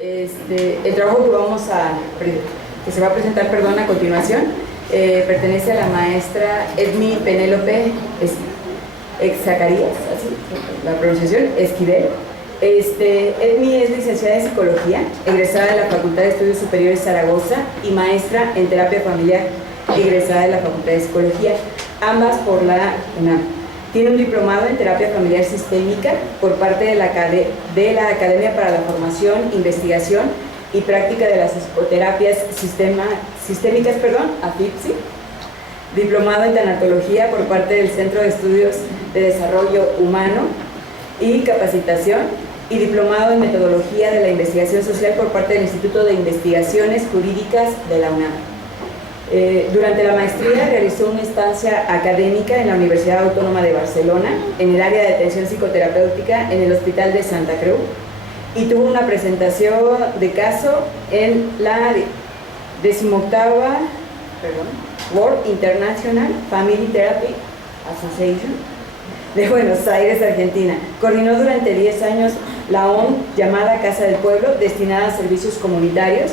El trabajo que se va a presentar, a continuación, pertenece a la maestra Edmi Penélope Zacarías, así la pronunciación, Esquivel. Edmi es licenciada en Psicología, egresada de la Facultad de Estudios Superiores Zaragoza y maestra en Terapia Familiar, egresada de la Facultad de Psicología, ambas por la UNAM. Tiene un diplomado en Terapia Familiar Sistémica por parte de la Academia para la Formación, Investigación y Práctica de las Psicoterapias Sistémicas, AFIPSI. Diplomado en Tanatología por parte del Centro de Estudios de Desarrollo Humano y Capacitación, y diplomado en Metodología de la Investigación Social por parte del Instituto de Investigaciones Jurídicas de la UNAM. Durante la maestría realizó una estancia académica en la Universidad Autónoma de Barcelona, en el área de atención psicoterapéutica en el Hospital de Santa Creu, y tuvo una presentación de caso en la 18ª World International Family Therapy Association de Buenos Aires, Argentina. Coordinó durante 10 años la ONG llamada Casa del Pueblo, destinada a servicios comunitarios,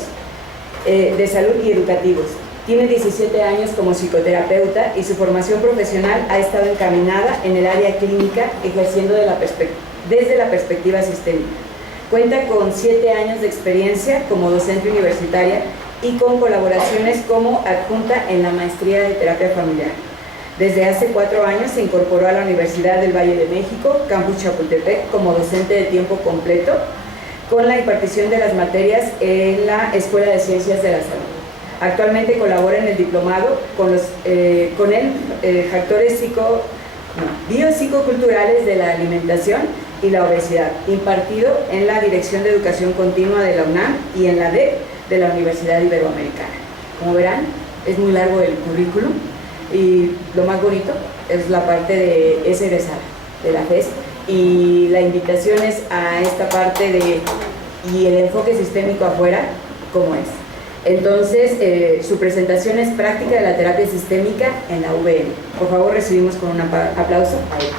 de salud y educativos. Tiene 17 años como psicoterapeuta y su formación profesional ha estado encaminada en el área clínica, ejerciendo desde la perspectiva sistémica. Cuenta con 7 años de experiencia como docente universitaria y con colaboraciones como adjunta en la maestría de terapia familiar. Desde hace 4 años se incorporó a la Universidad del Valle de México, Campus Chapultepec, como docente de tiempo completo, con la impartición de las materias en la Escuela de Ciencias de la Salud. Actualmente colabora en el diplomado con factores biopsicoculturales de la alimentación y la obesidad, impartido en la Dirección de Educación Continua de la UNAM y en la DEP de la Universidad Iberoamericana. Como verán, es muy largo el currículum y lo más bonito es la parte de esa egresada de la FES, y la invitación es a esta parte y el enfoque sistémico afuera, ¿cómo es? Entonces, su presentación es práctica de la terapia sistémica en la UVM. Por favor, recibimos con un aplauso a ella.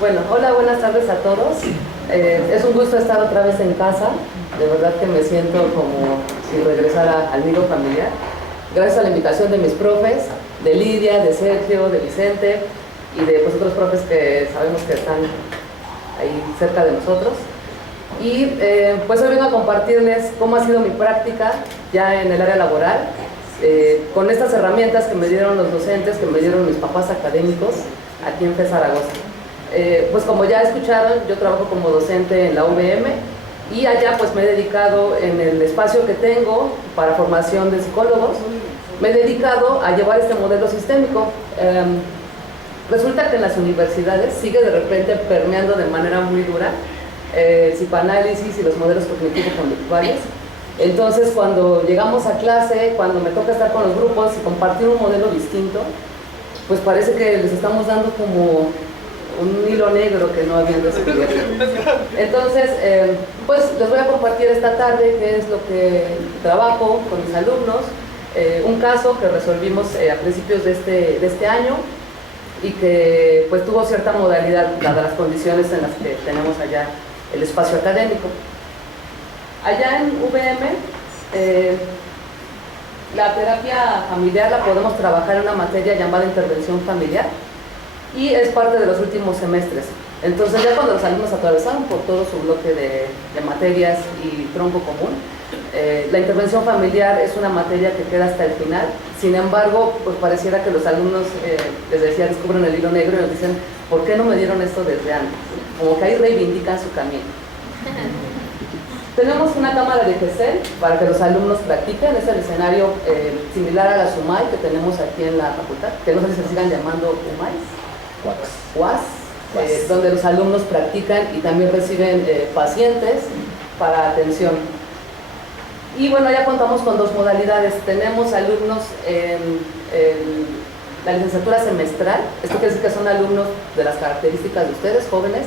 Bueno, hola, buenas tardes a todos. Es un gusto estar otra vez en casa. De verdad que me siento como si regresara al nido familiar. Gracias a la invitación de mis profes, de Lidia, de Sergio, de Vicente y de otros profes que sabemos que están ahí cerca de nosotros. Y pues hoy vengo a compartirles cómo ha sido mi práctica ya en el área laboral, con estas herramientas que me dieron los docentes, que me dieron mis papás académicos aquí en FES Zaragoza. Pues como ya escucharon, yo trabajo como docente en la UVM y allá pues me he dedicado, en el espacio que tengo para formación de psicólogos, me he dedicado a llevar este modelo sistémico. Resulta que en las universidades sigue de repente permeando de manera muy dura el psicoanálisis y los modelos cognitivo-conductuales. Entonces, cuando llegamos a clase, cuando me toca estar con los grupos y compartir un modelo distinto, pues parece que les estamos dando como un hilo negro que no habían descubierto. Entonces, pues les voy a compartir esta tarde qué es lo que trabajo con mis alumnos, un caso que resolvimos a principios de este año y que pues tuvo cierta modalidad dadas las condiciones en las que tenemos allá el espacio académico. Allá en UVM, la terapia familiar la podemos trabajar en una materia llamada intervención familiar y es parte de los últimos semestres. Entonces ya cuando los alumnos atravesaron por todo su bloque de materias y tronco común, la intervención familiar es una materia que queda hasta el final. Sin embargo, pues pareciera que los alumnos, les decía, descubren el hilo negro y nos dicen, ¿por qué no me dieron esto desde antes? Como que ahí reivindican su camino. Tenemos una cámara de GESEL para que los alumnos practiquen. Es el escenario similar a la SUMAI que tenemos aquí en la facultad, que no sé si se sigan llamando UAS, donde los alumnos practican y también reciben pacientes para atención. Y bueno, ya contamos con dos modalidades. Tenemos alumnos en la licenciatura semestral. Esto quiere decir que son alumnos de las características de ustedes, jóvenes,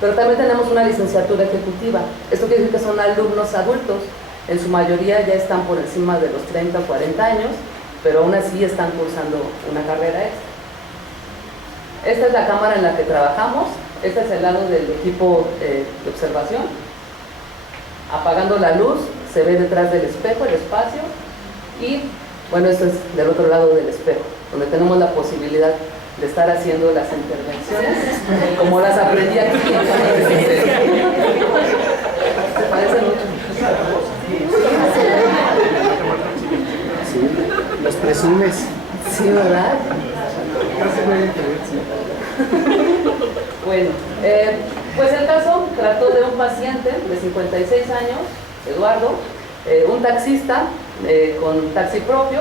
pero también tenemos una licenciatura ejecutiva. Esto quiere decir que son alumnos adultos En su mayoría ya están por encima de los 30 o 40 años, pero aún así están cursando una carrera extra. Esta es la cámara en la que trabajamos. Este es el lado del equipo de observación. Apagando la luz, se ve detrás del espejo el espacio. Y bueno, esto es del otro lado del espejo, donde tenemos la posibilidad de estar haciendo las intervenciones, como las aprendí aquí. Se parecen mucho. Sí, los presumes. Sí, ¿verdad? Bueno, pues el caso trató de un paciente de 56 años, Eduardo, un taxista con taxi propio.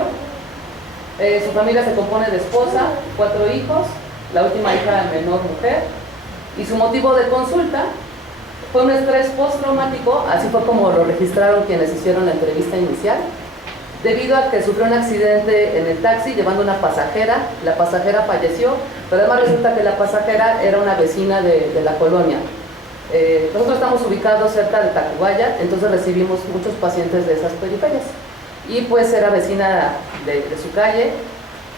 Su familia se compone de esposa, 4 hijos, la última hija menor mujer, y su motivo de consulta fue un estrés postraumático, así fue como lo registraron quienes hicieron la entrevista inicial, debido a que sufrió un accidente en el taxi llevando una pasajera. La pasajera falleció, pero además resulta que la pasajera era una vecina de la colonia. Nosotros estamos ubicados cerca de Tacubaya, entonces recibimos muchos pacientes de esas periferias. Y pues era vecina de su calle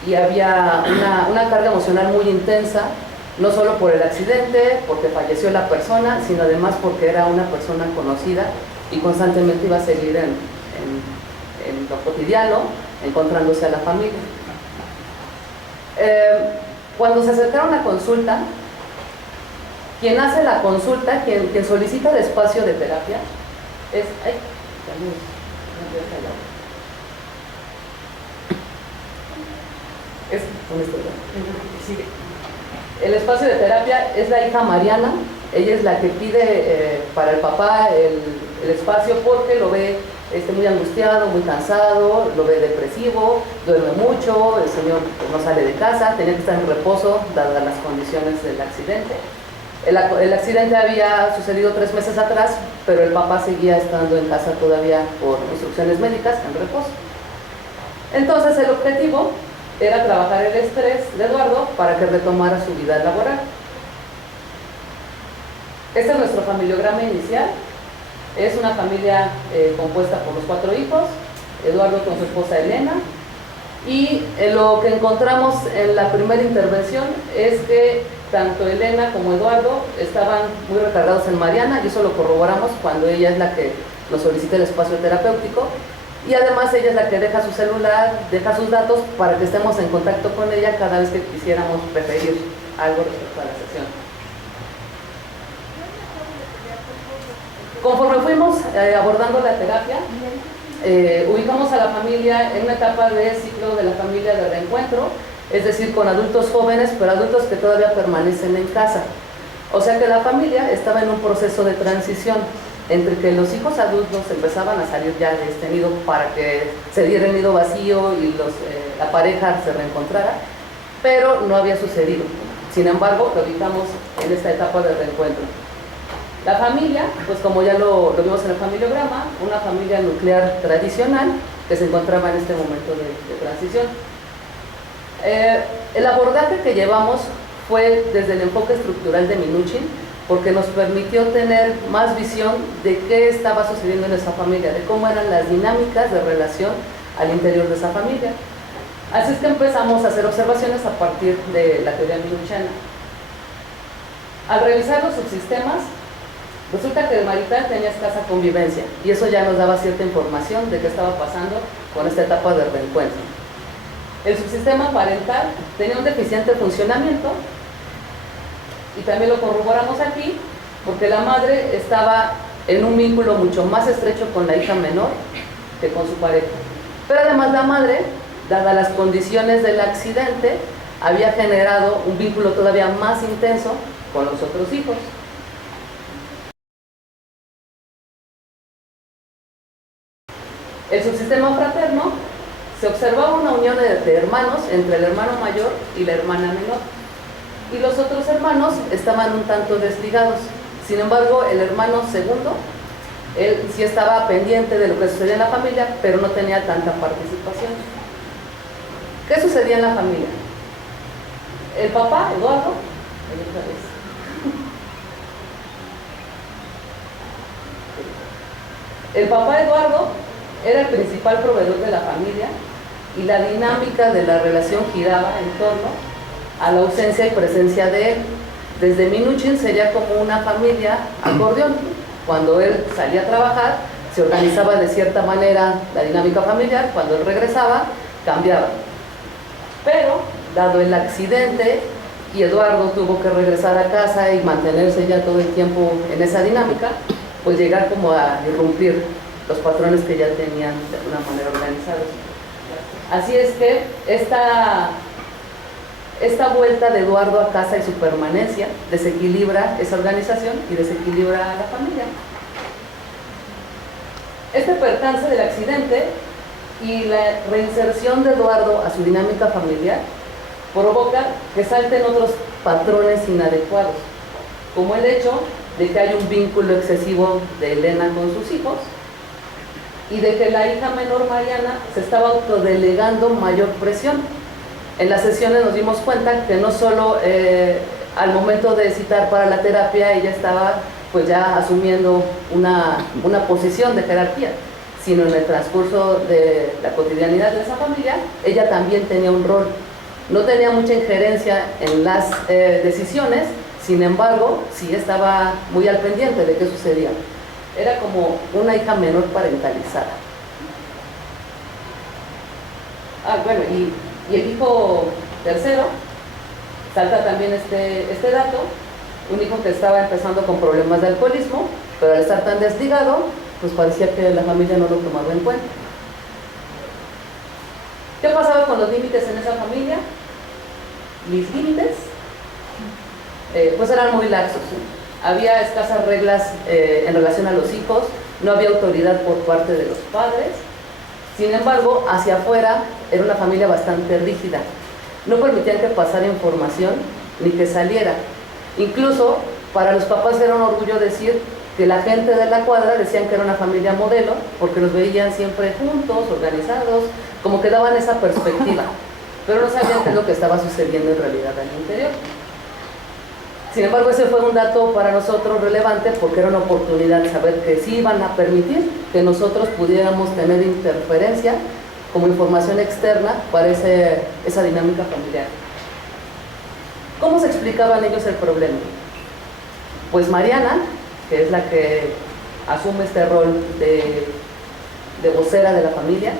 y había una carga emocional muy intensa, no solo por el accidente, porque falleció la persona, sino además porque era una persona conocida y constantemente iba a seguir en lo cotidiano, encontrándose a la familia. Cuando se acercaron a consulta, quien hace la consulta, quien solicita el espacio de terapia, es... El espacio de terapia es la hija Mariana. Ella es la que pide para el papá el espacio porque lo ve muy angustiado, muy cansado, lo ve depresivo, duerme mucho, el señor pues, no sale de casa, tenía que estar en reposo dadas las condiciones del accidente. El accidente había sucedido 3 meses atrás, pero el papá seguía estando en casa todavía por instrucciones médicas, en reposo. Entonces el objetivo era trabajar el estrés de Eduardo para que retomara su vida laboral. Este es nuestro familiograma inicial. Es una familia compuesta por los 4 hijos, Eduardo con su esposa Elena, y lo que encontramos en la primera intervención es que tanto Elena como Eduardo estaban muy recargados en Mariana, y eso lo corroboramos cuando ella es la que nos solicita el espacio terapéutico, y además ella es la que deja su celular, deja sus datos para que estemos en contacto con ella cada vez que quisiéramos referir algo respecto a la sesión. Conforme fuimos abordando la terapia, ubicamos a la familia en una etapa de ciclo de la familia de reencuentro, es decir, con adultos jóvenes, pero adultos que todavía permanecen en casa. O sea que la familia estaba en un proceso de transición entre que los hijos adultos empezaban a salir ya de este nido para que se diera el nido vacío y la pareja se reencontrara, pero no había sucedido. Sin embargo, lo ubicamos en esta etapa de reencuentro. La familia, pues como ya lo vimos en el familiograma, una familia nuclear tradicional que se encontraba en este momento de transición. El abordaje que llevamos fue desde el enfoque estructural de Minuchin, porque nos permitió tener más visión de qué estaba sucediendo en esa familia, de cómo eran las dinámicas de relación al interior de esa familia. Así es que empezamos a hacer observaciones a partir de la teoría minuchiana. Al revisar los subsistemas, resulta que el marital tenía escasa convivencia, y eso ya nos daba cierta información de qué estaba pasando con esta etapa de reencuentro. El subsistema parental tenía un deficiente funcionamiento, y también lo corroboramos aquí, porque la madre estaba en un vínculo mucho más estrecho con la hija menor que con su pareja. Pero además la madre, dadas las condiciones del accidente, había generado un vínculo todavía más intenso con los otros hijos. El subsistema fraterno, se observaba una unión de hermanos entre el hermano mayor y la hermana menor, y los otros hermanos estaban un tanto desligados. Sin embargo, el hermano segundo, él sí estaba pendiente de lo que sucedía en la familia, pero no tenía tanta participación. ¿Qué sucedía en la familia? El papá, Eduardo, El papá Eduardo era el principal proveedor de la familia y la dinámica de la relación giraba en torno a la ausencia y presencia de él. Desde Minuchin sería como una familia acordeón. Cuando él salía a trabajar, se organizaba de cierta manera la dinámica familiar, cuando él regresaba, cambiaba. Pero, dado el accidente, y Eduardo tuvo que regresar a casa y mantenerse ya todo el tiempo en esa dinámica, pues llegar como a irrumpir los patrones que ya tenían de alguna manera organizados. Así es que esta vuelta de Eduardo a casa y su permanencia desequilibra esa organización y desequilibra a la familia. Este percance del accidente y la reinserción de Eduardo a su dinámica familiar provoca que salten otros patrones inadecuados, como el hecho de que hay un vínculo excesivo de Elena con sus hijos y de que la hija menor Mariana se estaba autodelegando mayor presión. En las sesiones nos dimos cuenta que no solo al momento de citar para la terapia ella estaba pues ya asumiendo una posición de jerarquía, sino en el transcurso de la cotidianidad de esa familia, ella también tenía un rol. No tenía mucha injerencia en las decisiones, sin embargo, sí estaba muy al pendiente de qué sucedía. Era como una hija menor parentalizada. Bueno, y el hijo tercero, salta también este dato, un hijo que estaba empezando con problemas de alcoholismo, pero al estar tan desligado, pues parecía que la familia no lo tomaba en cuenta. ¿Qué pasaba con los límites en esa familia? Mis límites, pues eran muy laxos. Había escasas reglas en relación a los hijos, no había autoridad por parte de los padres. Sin embargo, hacia afuera era una familia bastante rígida. No permitían que pasara información ni que saliera. Incluso para los papás era un orgullo decir que la gente de la cuadra decían que era una familia modelo porque los veían siempre juntos, organizados, como que daban esa perspectiva, pero no sabían qué es lo que estaba sucediendo en realidad al interior. Sin embargo, ese fue un dato para nosotros relevante porque era una oportunidad de saber que sí iban a permitir que nosotros pudiéramos tener interferencia como información externa para esa dinámica familiar. ¿Cómo se explicaban ellos el problema? Pues Mariana, que es la que asume este rol de vocera de la familia,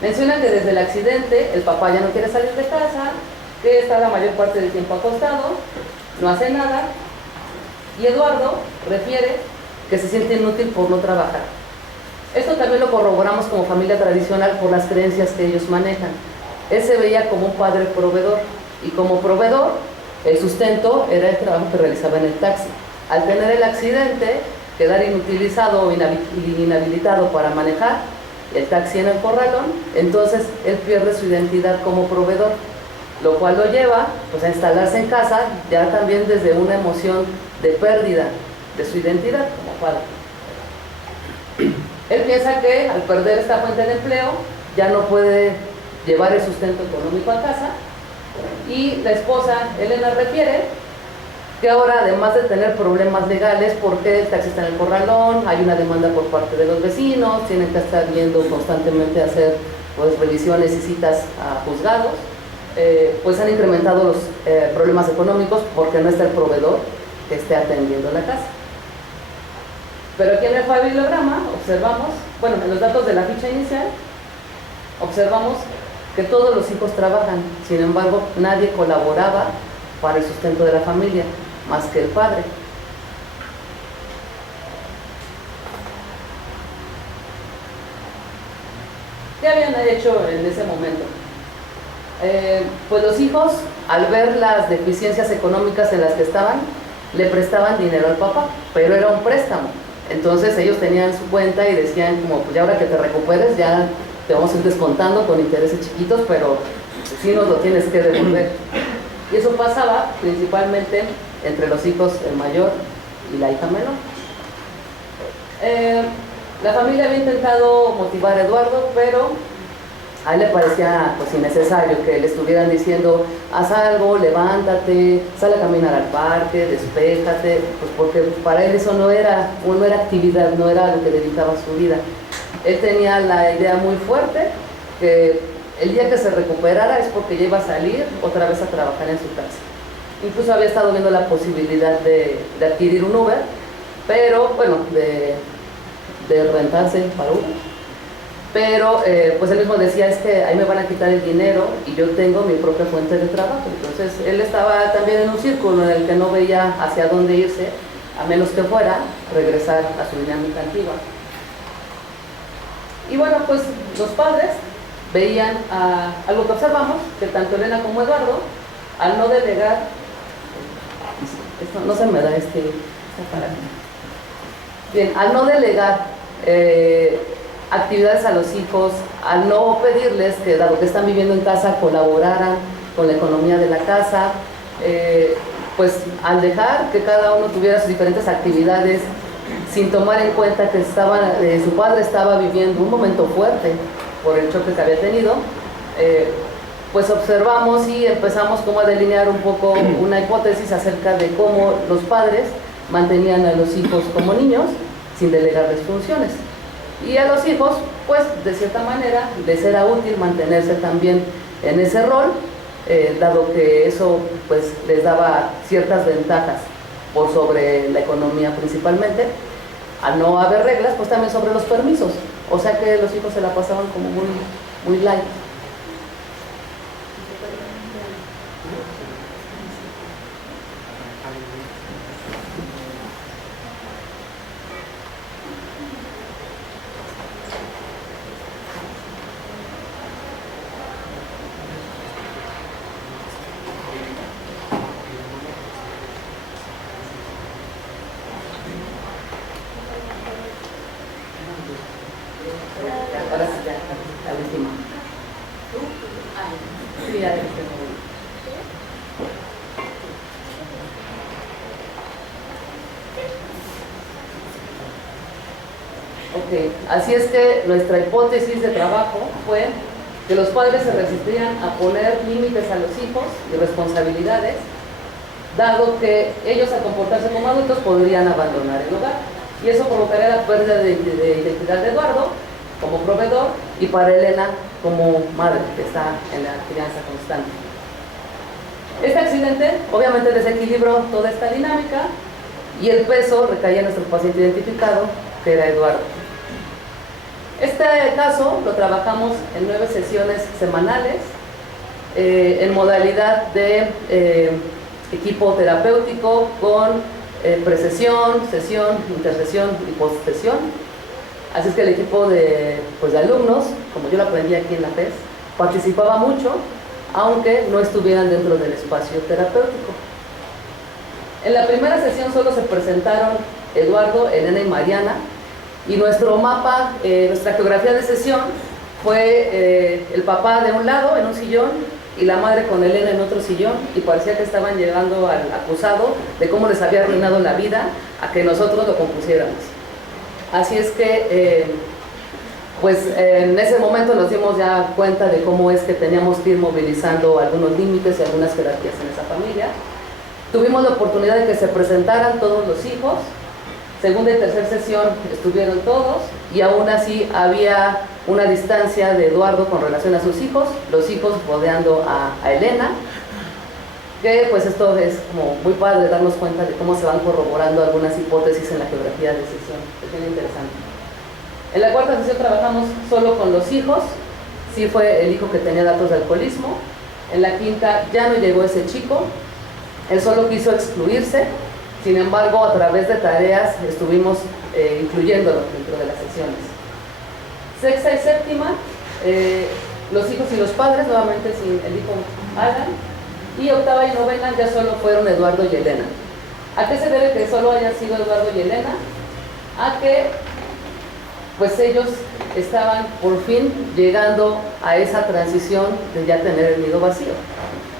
menciona que desde el accidente el papá ya no quiere salir de casa, que está la mayor parte del tiempo acostado, no hace nada, y Eduardo refiere que se siente inútil por no trabajar. Esto también lo corroboramos como familia tradicional por las creencias que ellos manejan. Él se veía como un padre proveedor, y como proveedor, el sustento era el trabajo que realizaba en el taxi. Al tener el accidente, quedar inutilizado o inhabilitado para manejar el taxi en el corralón, entonces él pierde su identidad como proveedor, lo cual lo lleva pues, a instalarse en casa ya también desde una emoción de pérdida de su identidad como padre. Él piensa que al perder esta fuente de empleo ya no puede llevar el sustento económico a casa, y la esposa Elena refiere que ahora, además de tener problemas legales porque el taxi está en el corralón, hay una demanda por parte de los vecinos, tienen que estar viendo constantemente hacer pues, revisiones y citas a juzgados, pues han incrementado los problemas económicos porque no está el proveedor que esté atendiendo la casa. Pero aquí en el fabilograma observamos, bueno, en los datos de la ficha inicial, observamos que todos los hijos trabajan, sin embargo, nadie colaboraba para el sustento de la familia, más que el padre. ¿Qué habían hecho en ese momento? Pues los hijos, al ver las deficiencias económicas en las que estaban, le prestaban dinero al papá, pero era un préstamo. Entonces ellos tenían su cuenta y decían como, pues ya ahora que te recuperes, ya te vamos a ir descontando con intereses chiquitos, pero sí nos lo tienes que devolver. Y eso pasaba principalmente entre los hijos, el mayor y la hija menor. La familia había intentado motivar a Eduardo, pero A él le parecía pues innecesario que le estuvieran diciendo, haz algo, levántate, sal a caminar al parque, despéjate, pues porque para él eso no era actividad, no era lo que dedicaba su vida. Él tenía la idea muy fuerte que el día que se recuperara es porque ya iba a salir otra vez a trabajar en su casa. Incluso había estado viendo la posibilidad de adquirir un Uber, pero bueno, de rentarse para Uber. Pero pues él mismo decía, es que ahí me van a quitar el dinero y yo tengo mi propia fuente de trabajo. Entonces él estaba también en un círculo en el que no veía hacia dónde irse, a menos que fuera regresar a su dinámica antigua. Y bueno, pues los padres veían algo que observamos, que tanto Elena como Eduardo, al no delegar, esto no se me da esta para mí. Bien, al no delegar actividades a los hijos, al no pedirles que, dado que están viviendo en casa, colaboraran con la economía de la casa, pues al dejar que cada uno tuviera sus diferentes actividades, sin tomar en cuenta que su padre estaba viviendo un momento fuerte por el choque que había tenido, pues observamos y empezamos como a delinear un poco una hipótesis acerca de cómo los padres mantenían a los hijos como niños sin delegarles funciones. Y a los hijos, pues de cierta manera, les era útil mantenerse también en ese rol, dado que eso pues les daba ciertas ventajas por sobre la economía principalmente. Al no haber reglas, pues también sobre los permisos, o sea que los hijos se la pasaban como muy light. Ahora sí, ya, la última. Sí, ya. Ok, así es que nuestra hipótesis de trabajo fue que los padres se resistían a poner límites a los hijos y responsabilidades, dado que ellos al comportarse como adultos podrían abandonar el hogar. Y eso provocaría la pérdida de identidad de Eduardo como proveedor y para Elena como madre, que está en la crianza constante. Este accidente obviamente desequilibró toda esta dinámica y el peso recaía en nuestro paciente identificado, que era Eduardo. Este caso lo trabajamos en 9 sesiones semanales, en modalidad de equipo terapéutico con presesión, sesión, intersesión y postsesión. Así es que el equipo de alumnos, como yo lo aprendí aquí en la FES, participaba mucho, aunque no estuvieran dentro del espacio terapéutico. En la primera sesión solo se presentaron Eduardo, Elena y Mariana, y nuestro mapa, nuestra geografía de sesión fue el papá de un lado en un sillón y la madre con Elena en otro sillón, y parecía que estaban llegando al acusado de cómo les había arruinado la vida a que nosotros lo compusiéramos. Así es que pues en ese momento nos dimos ya cuenta de cómo es que teníamos que ir movilizando algunos límites y algunas jerarquías en esa familia. Tuvimos la oportunidad de que se presentaran todos los hijos. Segunda y tercera sesión estuvieron todos, y aún así había una distancia de Eduardo con relación a sus hijos, los hijos rodeando a Elena, que pues esto es como muy padre darnos cuenta de cómo se van corroborando algunas hipótesis en la geografía de sesión. Es bien interesante. En la cuarta sesión trabajamos solo con los hijos, sí fue el hijo que tenía datos de alcoholismo. En la quinta ya no llegó ese chico, él solo quiso excluirse. Sin embargo, a través de tareas estuvimos incluyéndolo dentro de las sesiones. Sexta y séptima, los hijos y los padres, nuevamente sin el hijo Alan. Y octava y novena ya solo fueron Eduardo y Elena. ¿A qué se debe que solo haya sido Eduardo y Elena? A que pues ellos estaban por fin llegando a esa transición de ya tener el nido vacío.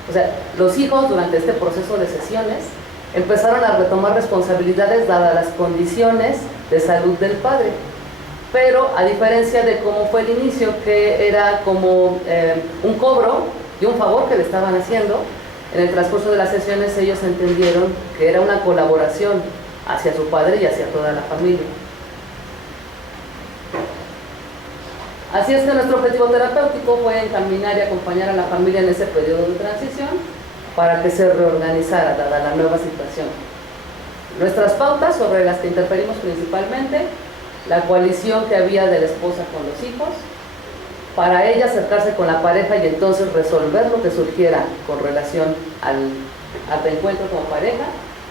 O sea, los hijos durante este proceso de sesiones empezaron a retomar responsabilidades dadas las condiciones de salud del padre. pero a diferencia de cómo fue el inicio, que era como un cobro y un favor que le estaban haciendo, en el transcurso de las sesiones ellos entendieron que era una colaboración hacia su padre y hacia toda la familia. Así es que nuestro objetivo terapéutico fue encaminar y acompañar a la familia en ese periodo de transición para que se reorganizara dada la nueva situación. Nuestras pautas, sobre las que interferimos principalmente: la coalición que había de la esposa con los hijos, para ella acercarse con la pareja y entonces resolver lo que surgiera con relación al reencuentro como pareja,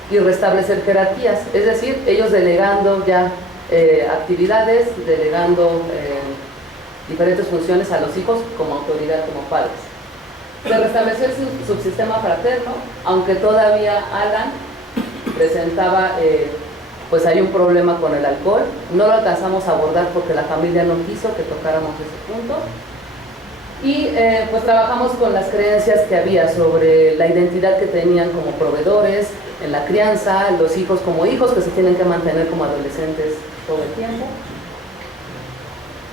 y restablecer jerarquías, es decir, ellos delegando ya actividades, delegando diferentes funciones a los hijos como autoridad, como padres. Se restableció el subsistema fraterno, aunque todavía Alan presentaba pues hay un problema con el alcohol. No lo alcanzamos a abordar porque la familia no quiso que tocáramos ese punto. Y pues trabajamos con las creencias que había sobre la identidad que tenían como proveedores en la crianza, los hijos como hijos que se tienen que mantener como adolescentes todo el tiempo.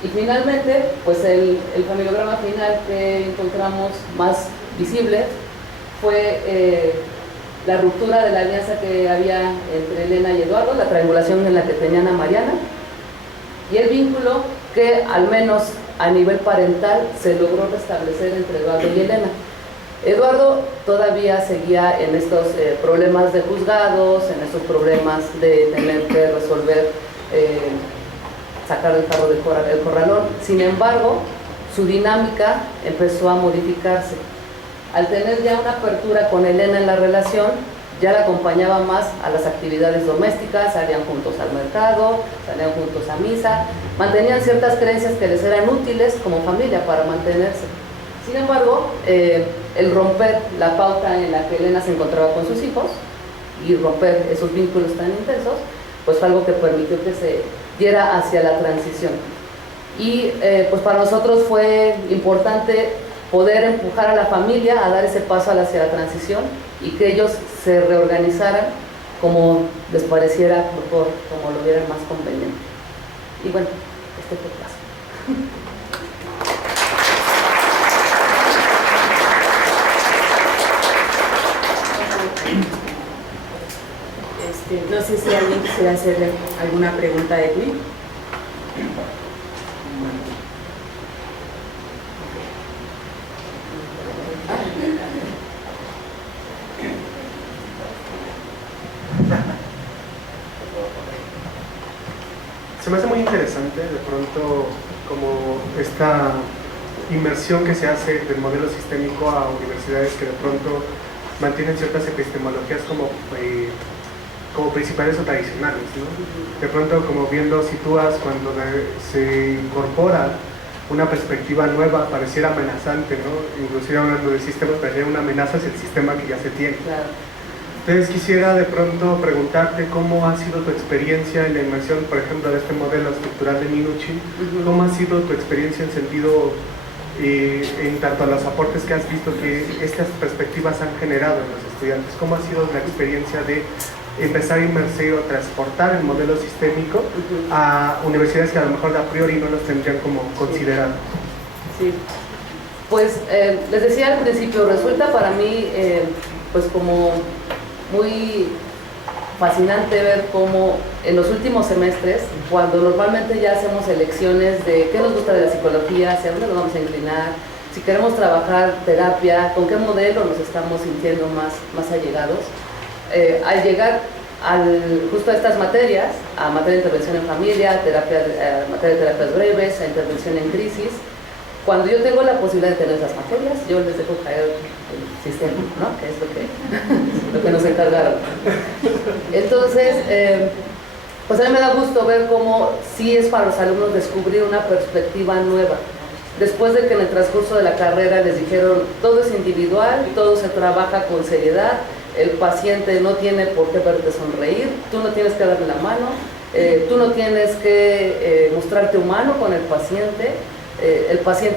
Y finalmente, pues el familiograma final que encontramos más visible fue la ruptura de la alianza que había entre Elena y Eduardo, la triangulación en la que tenían a Mariana, y el vínculo que al menos a nivel parental se logró restablecer entre Eduardo y Elena. Eduardo todavía seguía en estos problemas de juzgados, en estos problemas de tener que resolver, sacar el carro del corralón. Sin embargo, su dinámica empezó a modificarse. Al tener ya una apertura con Elena en la relación, ya la acompañaba más a las actividades domésticas, salían juntos al mercado, salían juntos a misa, mantenían ciertas creencias que les eran útiles como familia para mantenerse. Sin embargo, el romper la pauta en la que Elena se encontraba con sus hijos y romper esos vínculos tan intensos, pues fue algo que permitió que se diera hacia la transición. Y pues para nosotros fue importante poder empujar a la familia a dar ese paso hacia la transición y que ellos se reorganizaran como les pareciera mejor, como lo vieran más conveniente. Y bueno, este fue el paso. No sé si alguien quisiera hacerle alguna pregunta a Edwin. Se me hace muy interesante de pronto como esta inmersión que se hace del modelo sistémico a universidades que de pronto mantienen ciertas epistemologías como principales o tradicionales, ¿no? De pronto, como bien lo sitúas, cuando se incorpora una perspectiva nueva, pareciera amenazante, ¿no? Inclusive hablando de sistemas, pareciera una amenaza hacia el sistema que ya se tiene. Claro. Entonces quisiera de pronto preguntarte cómo ha sido tu experiencia en la inmersión, por ejemplo, de este modelo estructural de Minuchin. ¿Cómo ha sido tu experiencia en sentido, en tanto a los aportes que has visto que estas perspectivas han generado en los estudiantes? ¿Cómo ha sido la experiencia de empezar a inmersar o transportar el modelo sistémico a universidades que a lo mejor a priori no los tendrían como considerados? Sí. Pues les decía al principio, resulta para mí pues como muy fascinante ver cómo en los últimos semestres, cuando normalmente ya hacemos elecciones de qué nos gusta de la psicología, hacia dónde nos vamos a inclinar, si queremos trabajar terapia, con qué modelo nos estamos sintiendo más allegados, al llegar justo a estas materias, a materia de intervención en familia, materia de terapias breves, a intervención en crisis, cuando yo tengo la posibilidad de tener esas materias, yo les dejo caer el sistema, ¿no? Que es lo que nos encargaron. Entonces, pues a mí me da gusto ver cómo sí es para los alumnos descubrir una perspectiva nueva. Después de que en el transcurso de la carrera les dijeron, todo es individual, todo se trabaja con seriedad, el paciente no tiene por qué verte sonreír, tú no tienes que darle la mano, tú no tienes que mostrarte humano con el paciente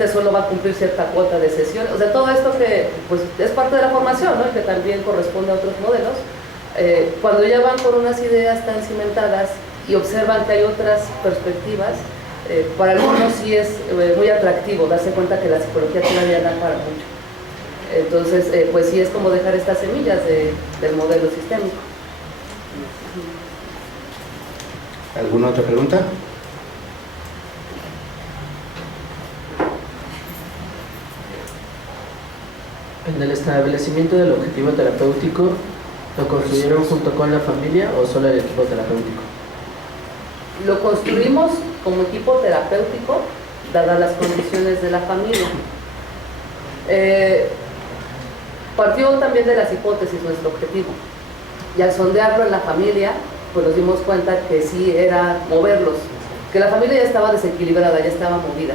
solo va a cumplir cierta cuota de sesión. O sea, todo esto que pues, es parte de la formación, ¿no? Y que también corresponde a otros modelos, cuando ya van por unas ideas tan cimentadas y observan que hay otras perspectivas, para algunos sí es muy atractivo darse cuenta que la psicología todavía da para mucho. Entonces, pues sí es como dejar estas semillas del modelo sistémico. ¿Alguna otra pregunta? En el establecimiento del objetivo terapéutico, ¿lo construyeron junto con la familia o solo el equipo terapéutico? Lo construimos como equipo terapéutico, dadas las condiciones de la familia. Partió también de las hipótesis nuestro objetivo. Y al sondearlo en la familia, pues nos dimos cuenta que sí era moverlos, que la familia ya estaba desequilibrada, ya estaba movida.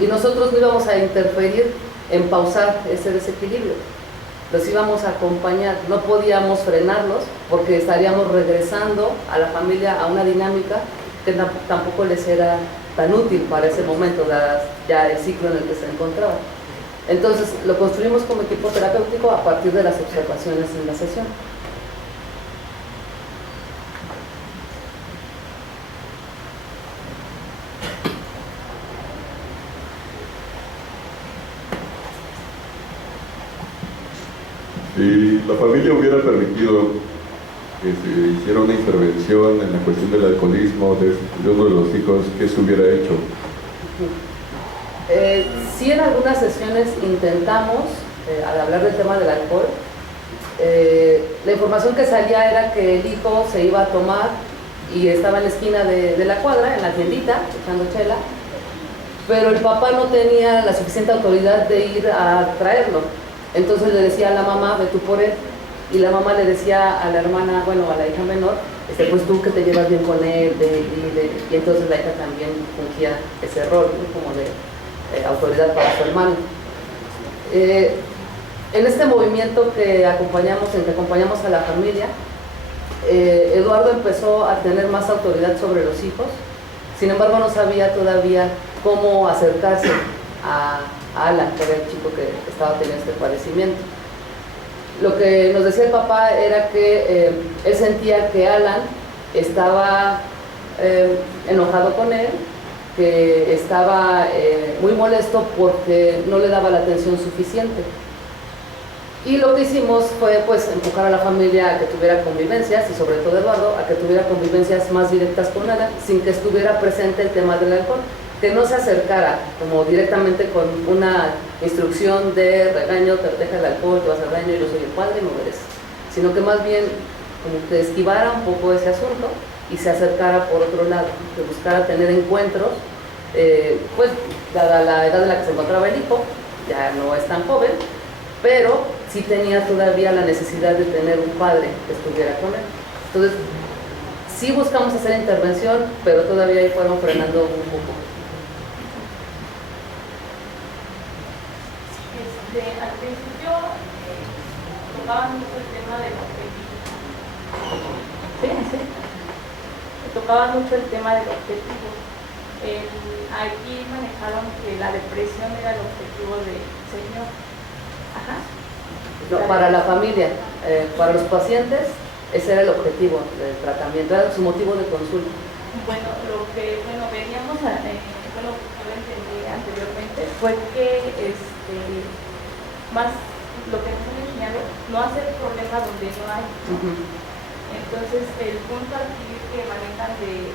Y nosotros no íbamos a interferir en pausar ese desequilibrio. Los íbamos a acompañar, no podíamos frenarlos porque estaríamos regresando a la familia a una dinámica que tampoco les era tan útil para ese momento, ya el ciclo en el que se encontraban. Entonces lo construimos como equipo terapéutico a partir de las observaciones en la sesión. Si la familia hubiera permitido que se hiciera una intervención en la cuestión del alcoholismo de uno de los hijos, ¿qué se hubiera hecho? Sí, en algunas sesiones intentamos, al hablar del tema del alcohol, la información que salía era que el hijo se iba a tomar y estaba en la esquina de la cuadra, en la tiendita, echando chela, pero el papá no tenía la suficiente autoridad de ir a traerlo. Entonces le decía a la mamá, ve tú por él, y la mamá le decía a la hermana, bueno, a la hija menor, pues tú que te llevas bien con él, y entonces la hija también fungía ese rol, ¿no? Como de autoridad para su hermano. En este movimiento en que acompañamos a la familia, Eduardo empezó a tener más autoridad sobre los hijos, sin embargo no sabía todavía cómo acercarse a Alan, que era el chico que estaba teniendo este padecimiento. Lo que nos decía el papá era que él sentía que Alan estaba enojado con él, que estaba muy molesto porque no le daba la atención suficiente. Y lo que hicimos fue pues empujar a la familia a que tuviera convivencias, y sobre todo Eduardo, a que tuviera convivencias más directas con Alan, sin que estuviera presente el tema del alcohol, que no se acercara como directamente con una instrucción de regaño, te deja el alcohol, te vas al daño, yo soy el padre y me obedeces, sino que más bien como que esquivara un poco ese asunto y se acercara por otro lado, que buscara tener encuentros, pues dada la edad en la que se encontraba el hijo, ya no es tan joven, pero sí tenía todavía la necesidad de tener un padre que estuviera con él. Entonces, sí buscamos hacer intervención, pero todavía ahí fueron frenando un poco. Al principio tocaban mucho el tema del objetivo. Tocaban mucho el tema del objetivo. Aquí manejaron que la depresión era el objetivo del señor. Ajá. No, para la familia, para los pacientes, ese era el objetivo del tratamiento, era su motivo de consulta. Bueno, lo que veníamos, yo lo entendí anteriormente, fue que más lo que nos han enseñado, no hacer problema donde no hay. Entonces, el punto aquí que manejan de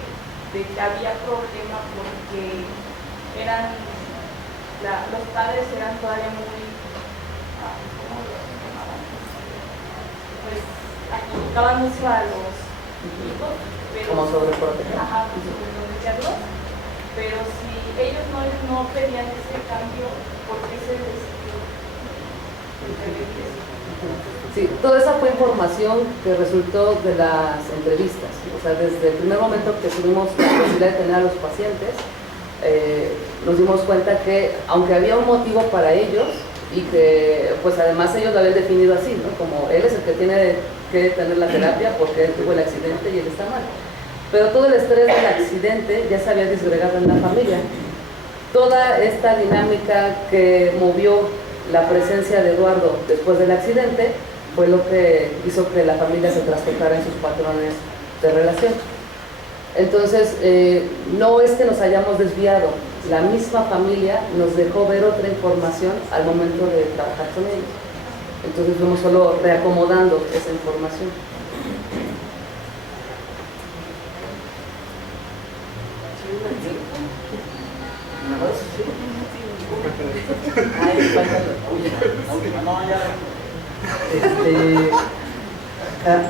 que había problema porque los padres eran todavía muy, ¿cómo lo llamaban? Pues acostumbraban mucho a los hijos, pero como sobreproteger. Ajá, sobreprotegerlos, pero si ellos no pedían ese cambio, ¿por qué se decidió? Sí, toda esa fue información que resultó de las entrevistas. O sea, desde el primer momento que tuvimos la posibilidad de tener a los pacientes, nos dimos cuenta que aunque había un motivo para ellos, y que pues además ellos lo habían definido así, ¿no? Como él es el que tiene que tener la terapia porque él tuvo el accidente y él está mal. Pero todo el estrés del accidente ya se había disgregado en la familia. Toda esta dinámica que movió la presencia de Eduardo después del accidente fue lo que hizo que la familia se trastocara en sus patrones de relación. Entonces, no es que nos hayamos desviado, la misma familia nos dejó ver otra información al momento de trabajar con ellos. Entonces fuimos solo reacomodando esa información.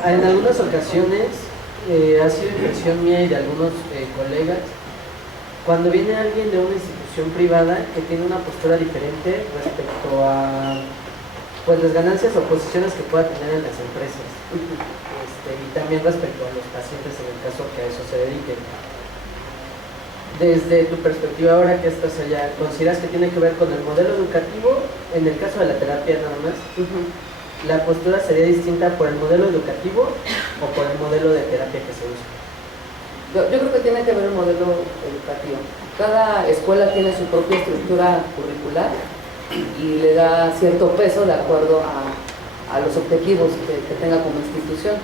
En algunas ocasiones ha sido intención mía y de algunos colegas, cuando viene alguien de una institución privada que tiene una postura diferente respecto a pues, las ganancias o posiciones que pueda tener en las empresas, y también respecto a los pacientes en el caso que a eso se dediquen. Desde tu perspectiva, ahora que estás allá, ¿consideras que tiene que ver con el modelo educativo? En el caso de la terapia nada más, ¿la postura sería distinta por el modelo educativo o por el modelo de terapia que se usa? Yo creo que tiene que ver el modelo educativo. Cada escuela tiene su propia estructura curricular y le da cierto peso de acuerdo a los objetivos que tenga como institución.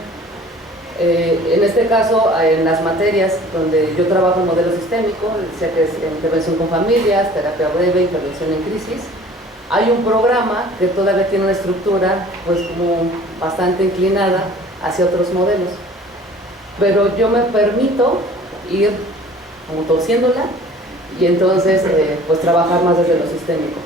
En este caso, en las materias donde yo trabajo en modelo sistémico, sea que es intervención con familias, terapia breve, intervención en crisis, hay un programa que todavía tiene una estructura pues como bastante inclinada hacia otros modelos. Pero yo me permito ir como torciéndola y entonces pues trabajar más desde lo sistémico.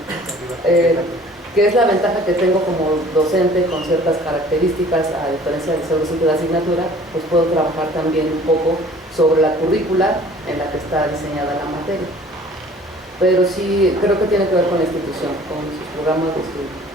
Que es la ventaja que tengo como docente con ciertas características, a diferencia de ser docente de asignatura, pues puedo trabajar también un poco sobre la currícula en la que está diseñada la materia. Pero sí, creo que tiene que ver con la institución, con sus programas de estudio.